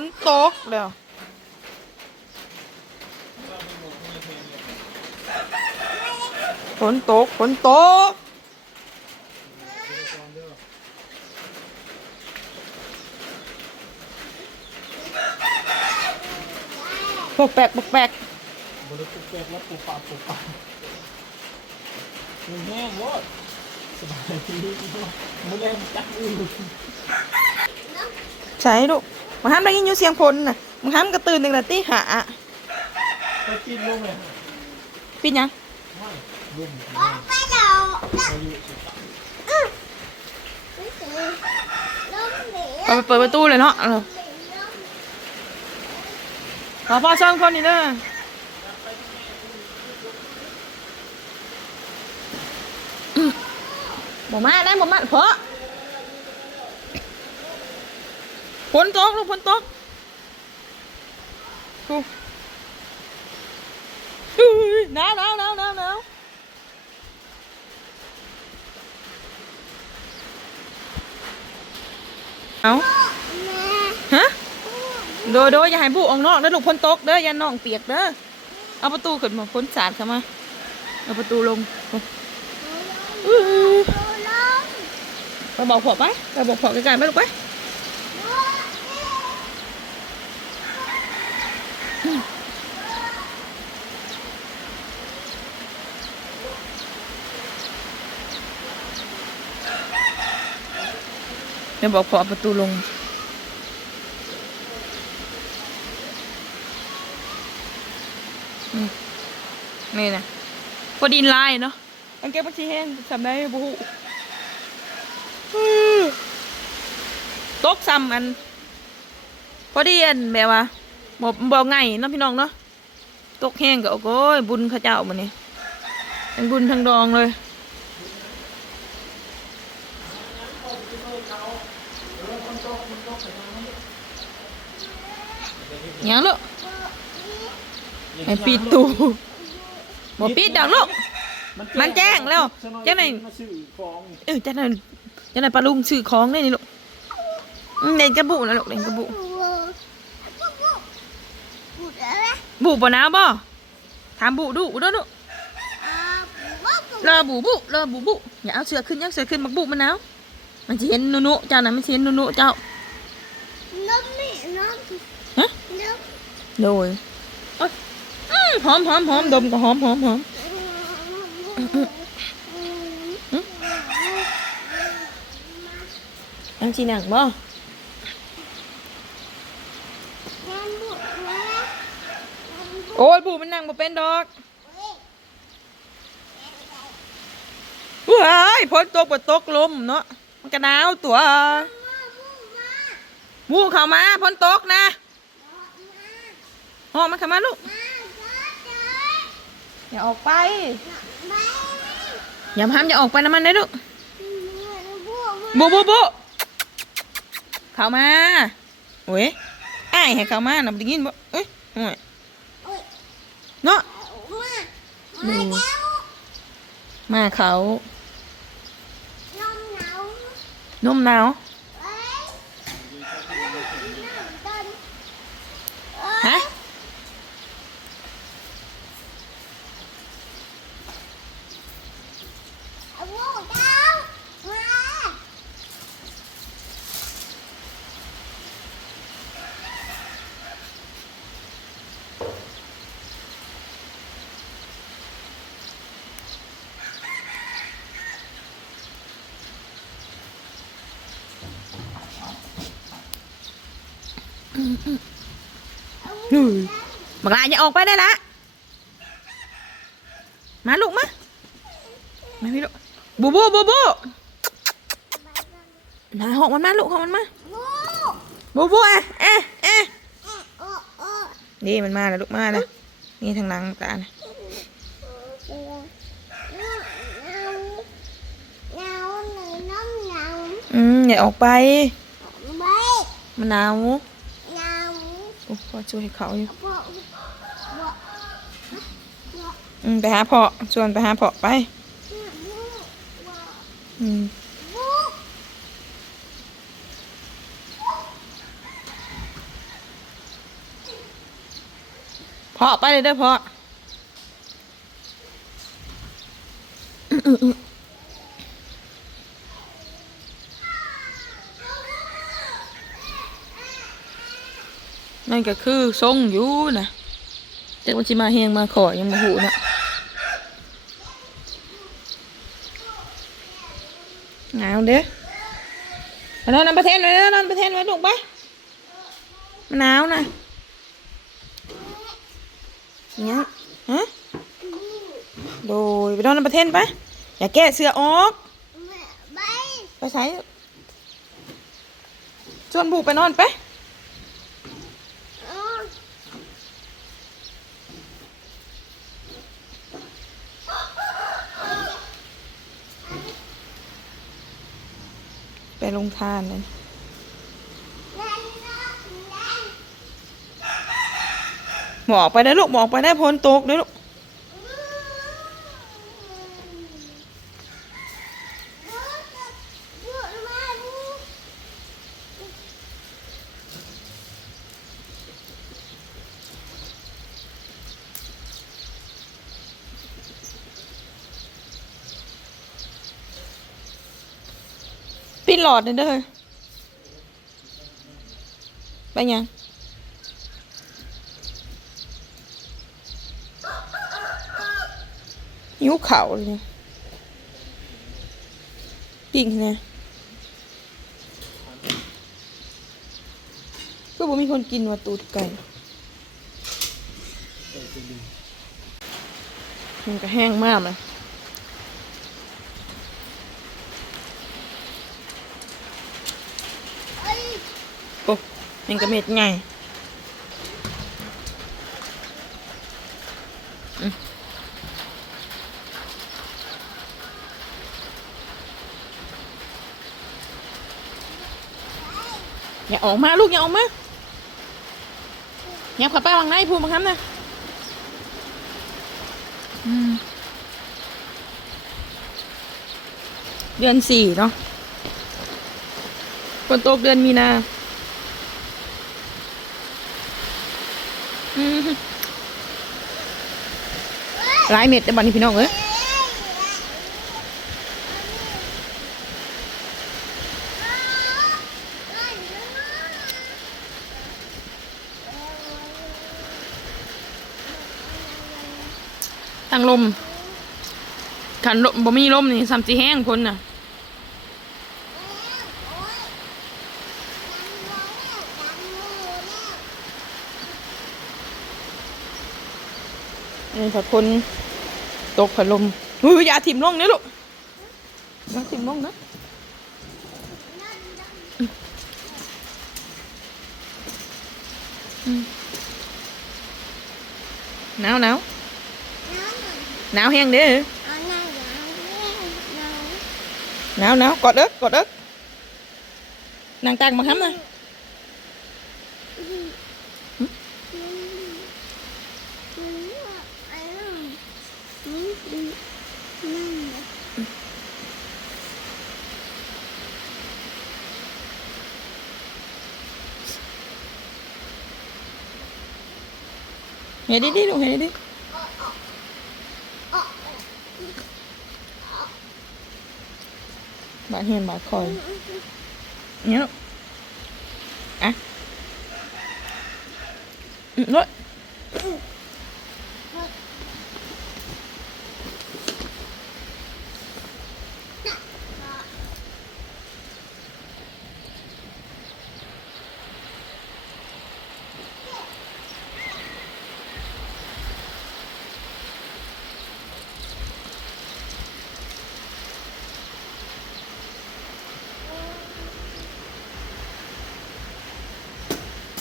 นตกแล้วฝนตกฝนตกปกแปกปกแปกบริปุกแปกแล้วปุกปับปุกปับมันแห้งหมดสบายดีมันแรงจักมือใช่ลูก มึงห้ามได้ยินอยู่เสียงฝนน่ะมึงห้ามกระตื่นตั้งแต่ตีหาไปกินลงเลยปิดยังไม่ลุ่มไปเดี๋ยวอายุสุดล้มเหลวเอาไปเปิดประตูเลยเนาะเอาขอพ่อซ่อนคนนี่เด้ออืมบ่มาได้บ่มาเพราะ ฝนตกลูกฝนตกกูอุ้ยหนาวหนาวหนาวหนาวหนาวเอาฮะ โดยโดยอย่าให้บุออกนอกเด้อลูกพ้นตกเด้ออย่าน้องเปียกเด้อ เอาประตูขึ้นมาพ้นสาดเข้ามา เอาประตูลงอื้อไปบอกผัวไปไปบอกผัวไกลๆไปลูกไปเดี๋ยวบอกผัวเอาประตูลงนี่นะพอดินลายเนาะอันเก็บมาชี้แห้งทำได้บูฮูตกซ้ำอัน พอดีอันแบบว่าบ่บ่ไงเนาะพี่น้องเนาะตกแห้งก็โอ้ยบุญเข้าเจ้ามันนี่ทั้งบุญทั้งดองเลย ยังลูกให้ปิดตู้บ่ปิดดอกลูก มันแจ้งแล้วแจ้งไหนมาซื้อของเออจังไหนจังไหนปลาลุงซื้อของได้นี่ลูกอืมเด่นกระบุนะลูกเด่นกระบุบุดอะไรบุบ่หนาวบ่ถามบุดูดูดูอ่าบุบรอบุบุรอบุบุอย่าเอาเสือขึ้นอย่าเอาเสือขึ้นมักบุมันหนาวมันจะเห็นนุนุเจ้าน่ะมันจะเห็นนุนุเจ้า น้ำนี่น้ ฮะำน้ โดยหอมหอมหอมดมก็หอมหอมหอมอันชีหนังบ่โอ้ยบุมันนั่งบ่เป็นดอกว้ายฝนตกบ่ตกลมเนาะมันก็หนาวตัวมูเข้ามาฝนตกนะ ห้องมันเข้ามาลูก อย่าออกไป อย่าห้ามอย่าออกไปนะมันได้ลูกบุบุบุเข้ามาโอ้ยอ้ายให้เข้ามาน่ะบ่ได้ยินบ่เอ้ยโอ้ยเนาะมาเขานมหนาวฮะหือ บักลาอย่าออกไปได้ละ มาลูกมามาพี่ลูกบูบูบูบูนาหอกมันมาลูกหอกมันมาบูบูอะเอ๊ะเอ๊ะนี่มันมาแล้วลูกมาแล้วนี่ทางหลังตานะอืมอย่าออกไปมันหนาว โอ้พ่อช่วยเขาอยู่อืมไปหาพ่อชวนไปหาพ่อไป อืมพ่อไปเลยเด้อพ่อ นั่นก็คือทรงอยู่นะแต่วันชิมาเฮงมาขอยังมาหูนะหนาวเด้อไปนอนนประเทศไว้เด้อนอนประเทศไว้ลูกไปมันหนาวนะเนี่ยฮะโดยไปนอนนประเทศไปอย่าแก้เสื้อออกไปไปใช้ชวนบูไปนอนไป เออ ไป ลงทานเลยหมอกไปได้ลูกหมอออกไปได้พ้นตกได้ลูก ปิด หลอดเลยเด้อไปยังหิวเข่าเลยเนี่ยปิ่งเนี่ยก็บ่มีคนกินว่าตูดไก่มันก็แห้งมากเลย โอ้ มันก็เม็ดไงอืมอย่าออกมาลูกอย่าออกมาอย่าขับไปวางในพูดมาครับนะอืมเดือนสี่เนาะฝนตกเดือนมีนา อืม หลายเม็ดแต่บัดนี้พี่น้องเอ้ยทางลมขันลมบ่มีลมนี่ซ้ำสิแห้งคนน่ะ นี่ผัดคนตกผัดลมอุ้ยอย่าถิ่มลงนะลูกอย่าถิ่มลงนะอืมหนาวหนาวหนาวแห้งเด้อหนาวหนาวกอดเอิกกอดเอิกนางตังมาค้ำนะเห็นดิดิลูก เห็นดิดิบาดเห็นบาดคอยเนี่ยลูกอะอืมด้วย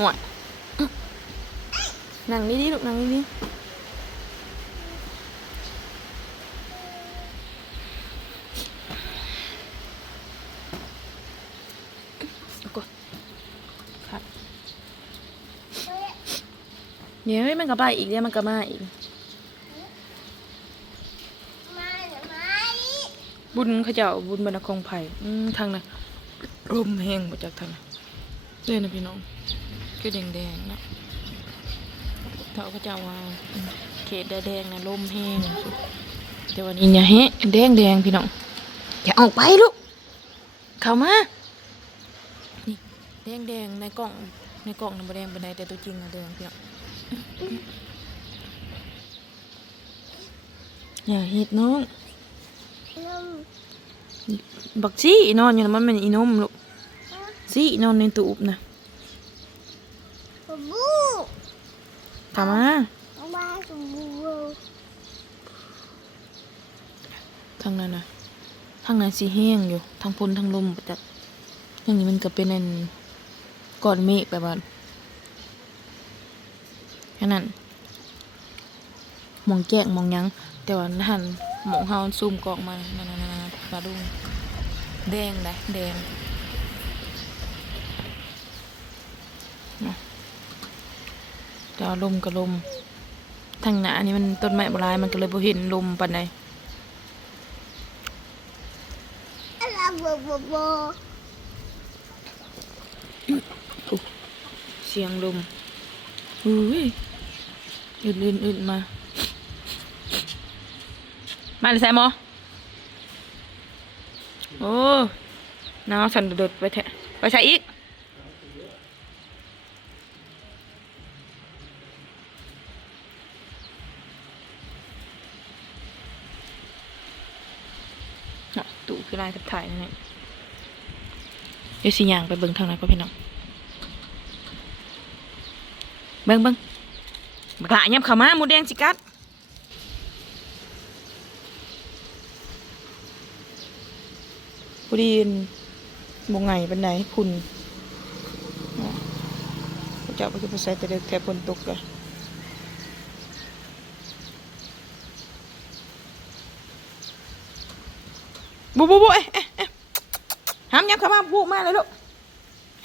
ห่วยนั่งนี่ดิลูกนั่งนี่ดิเอากดครับเดี๋ยวมันก็ไปอีกเดี๋ยวมันก็มาอีก บุญเขาเจ้าบุญบรรณคงไผ่ทางน่ะลมแห้งมาจากทางนะเลยนะพี่น้อง ก็แดงๆนะเขาก็จะว่าเขตแดงๆนะลมแห้งแต่วันนี้เนี่ยแฮะแดงแดงพี่น้องอย่าออกไปลูกเข้ามานี่แดงแดงๆในกล่องในกล่องน่ะบ่แดงปานใดแต่ตัวจริงนะแดงพี่น้องอย่าเฮ็ดน้องบักซี่นอนอยู่นะมันเป็นอีนมลูกซี่นอนในตูบนะ บูทำมามาสบูทางนั้นนะทางนั้นสีแห้งอยู่ ทางพ้นทางลมประจัดอย่างนี้มันก็เป็นอันก้อนเมฆแบบว่าแค่นั้นมองแจ้งมองหยัง แต่ว่าหันมองเฮาซูมกล้องมานั่นๆๆปลาดุงแดงได้แดงเนาะ แต่ว่าลมกับลมทางหน้านี่มันต้นไม้โบราณมันก็เลยบ่เห็นลมปานใดอะไรบูบูบูเสียงลมอุ้ยอื่นอื่นอื่นมา มาเลยใส่หมอโอ้น้าวสันโดดๆไปแทะไปใส่อีก เนาะตู่คือ ลายทับถ่ายนั่นแหละเดี๋ยวสิย่างไปเบิ่งทางนั้นก็พี่น้องเบิ่งเบิ่งบักหลายับเข้ามาหมูแดงสิกัดพอดีบงไงเป็นไหนพุ่นเจะเอาไปคือไปใส่แต่เด็กแถบฝนตกเล บุบุบุเอ๊ะเอ๊ะเอ๊ะห้ามยับเข้ามาบุมาเลยลูก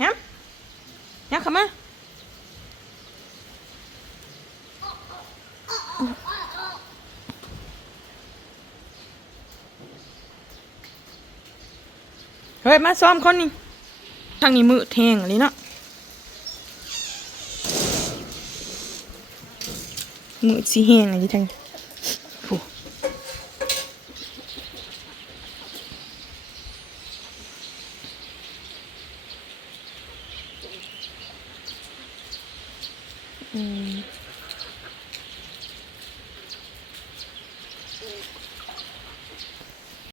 ห้ามยับเข้ามาเฮ้ยมาซ้อมคนนี้ทางนี้มือแทงอะไรเนาะมือสีแห้งอะไรทาง